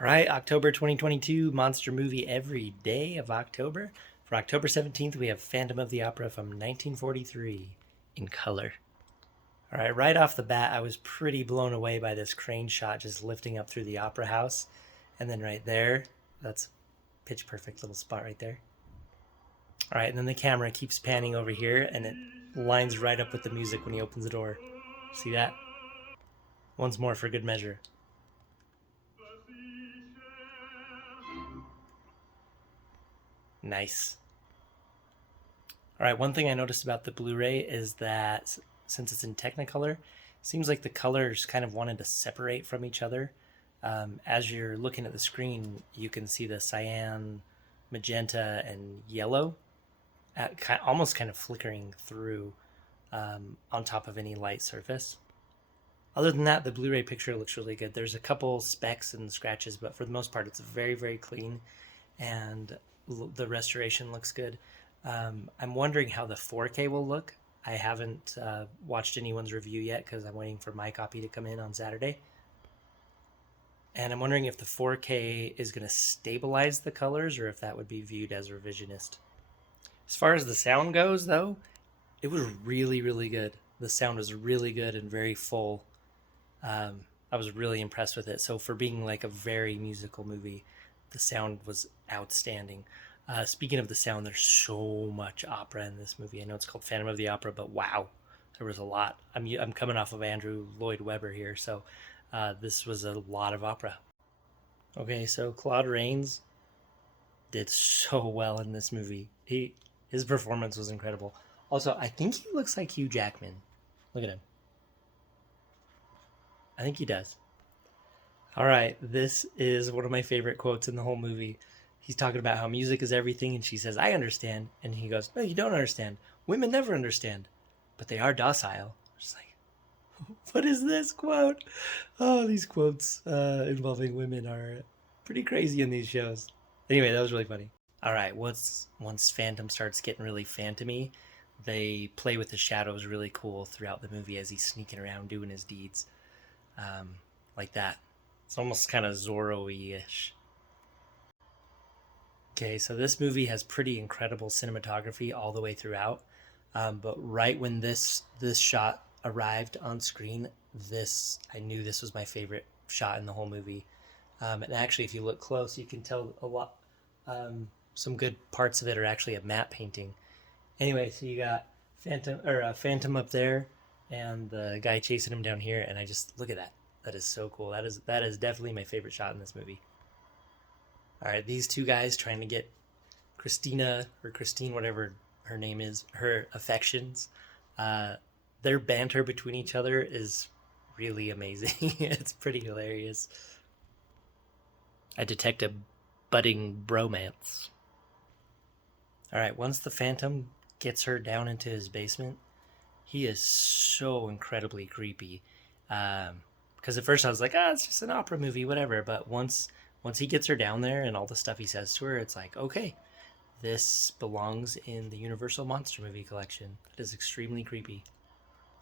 All right, October 2022, monster movie every day of October. For October 17th, we have Phantom of the Opera from 1943 in color. All right off the bat, I was pretty blown away by this crane shot just lifting up through the opera house. And then right there, that's pitch perfect little spot right there. All right, and then the camera keeps panning over here and it lines right up with the music when he opens the door. See that? Once more for good measure. Nice. All right, one thing I noticed about the Blu-ray is that since it's in Technicolor, it seems like the colors kind of wanted to separate from each other. As you're looking at the screen, you can see the cyan, magenta, and yellow almost kind of flickering through on top of any light surface. Other than that, the Blu-ray picture looks really good. There's a couple specks and scratches, but for the most part, it's very, very clean, and the restoration looks good. I'm wondering how the 4K will look. I haven't watched anyone's review yet because I'm waiting for my copy to come in on Saturday. And I'm wondering if the 4K is going to stabilize the colors or if that would be viewed as revisionist. As far as the sound goes, though, it was really, really good. The sound was really good and very full. I was really impressed with it. So for being like a very musical movie, the sound was outstanding. Speaking of the sound, there's so much opera in this movie. I know it's called Phantom of the Opera, but wow, there was a lot. I'm coming off of Andrew Lloyd Webber here, so this was a lot of opera. Okay, so Claude Rains did so well in this movie. His performance was incredible. Also, I think he looks like Hugh Jackman. Look at him. I think he does. All right, this is one of my favorite quotes in the whole movie. He's talking about how music is everything, and she says, "I understand." And he goes, "No, you don't understand. Women never understand, but they are docile." Just like, what is this quote? Oh, these quotes involving women are pretty crazy in these shows. Anyway, that was really funny. All right, once Phantom starts getting really phantomy, they play with the shadows really cool throughout the movie as he's sneaking around doing his deeds, like that. It's almost kind of Zorro-y-ish. Okay, so this movie has pretty incredible cinematography all the way throughout. But right when this shot arrived on screen, this I knew this was my favorite shot in the whole movie. And actually, if you look close, you can tell a lot. Some good parts of it are actually a matte painting. Anyway, so you got Phantom up there, and the guy chasing him down here, and I just look at that. That is so cool. That is definitely my favorite shot in this movie. All right, these two guys trying to get Christina or Christine, whatever her name is, her affections. Uh, their banter between each other is really amazing. It's pretty hilarious. I detect a budding bromance. All right, once the Phantom gets her down into his basement, he is so incredibly creepy. Because at first I was like, it's just an opera movie, whatever. But once he gets her down there and all the stuff he says to her, it's like, okay, this belongs in the Universal Monster Movie collection. That is extremely creepy.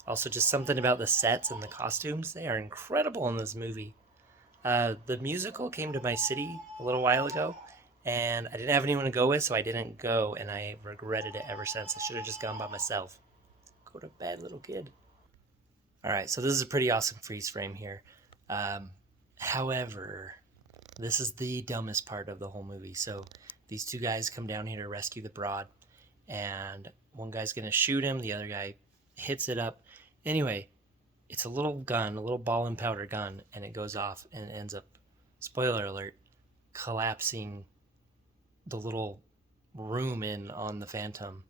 Also, just something about the sets and the costumes. They are incredible in this movie. The musical came to my city a little while ago, and I didn't have anyone to go with, so I didn't go, and I regretted it ever since. I should have just gone by myself. Go to bed, little kid. All right, so this is a pretty awesome freeze frame here. However, this is the dumbest part of the whole movie. So these two guys come down here to rescue the broad, and one guy's gonna shoot him, the other guy hits it up. Anyway, it's a little gun, a little ball and powder gun, and it goes off and it ends up, spoiler alert, collapsing the little room in on the Phantom.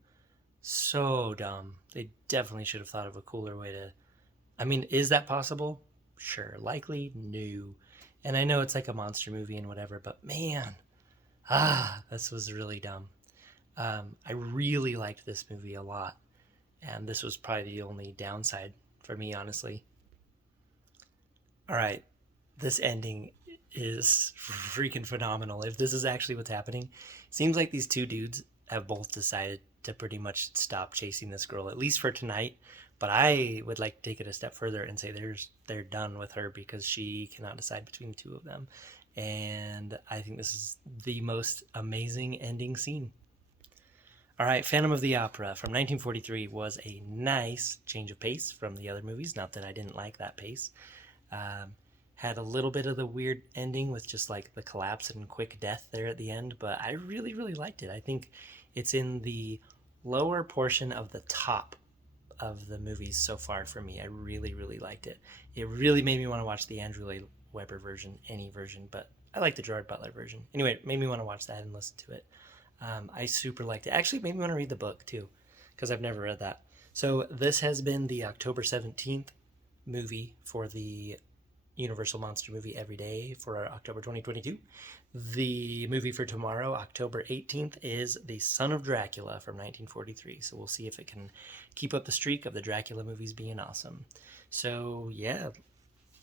So dumb. They definitely should have thought of a cooler way to. I mean, is that possible? Sure. Likely? No. And I know it's like a monster movie and whatever, but man, this was really dumb. I really liked this movie a lot, and this was probably the only downside for me, honestly. All right, this ending is freaking phenomenal. If this is actually what's happening, seems like these two dudes have both decided to pretty much stop chasing this girl, at least for tonight. But I would like to take it a step further and say they're done with her because she cannot decide between the two of them. and I think this is the most amazing ending scene. All right, Phantom of the Opera from 1943 was a nice change of pace from the other movies. Not that I didn't like that pace. Um, had a little bit of the weird ending with just like the collapse and quick death there at the end, but I really, really liked it. I think it's in the lower portion of the top of the movies so far for me. I really, really liked it. It really made me want to watch the Andrew Lloyd Webber version, any version, but I like the Gerard Butler version. Anyway, it made me want to watch that and listen to it. I super liked it. Actually, it made me want to read the book too, because I've never read that. So this has been the October 17th movie for the Universal Monster Movie Every Day for October 2022. The movie for tomorrow, October 18th, is The Son of Dracula from 1943. So we'll see if it can keep up the streak of the Dracula movies being awesome. So, yeah,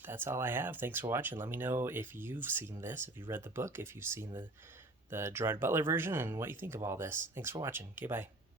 that's all I have. Thanks for watching. Let me know if you've seen this, if you read the book, if you've seen the Gerard Butler version, and what you think of all this. Thanks for watching. Okay, bye.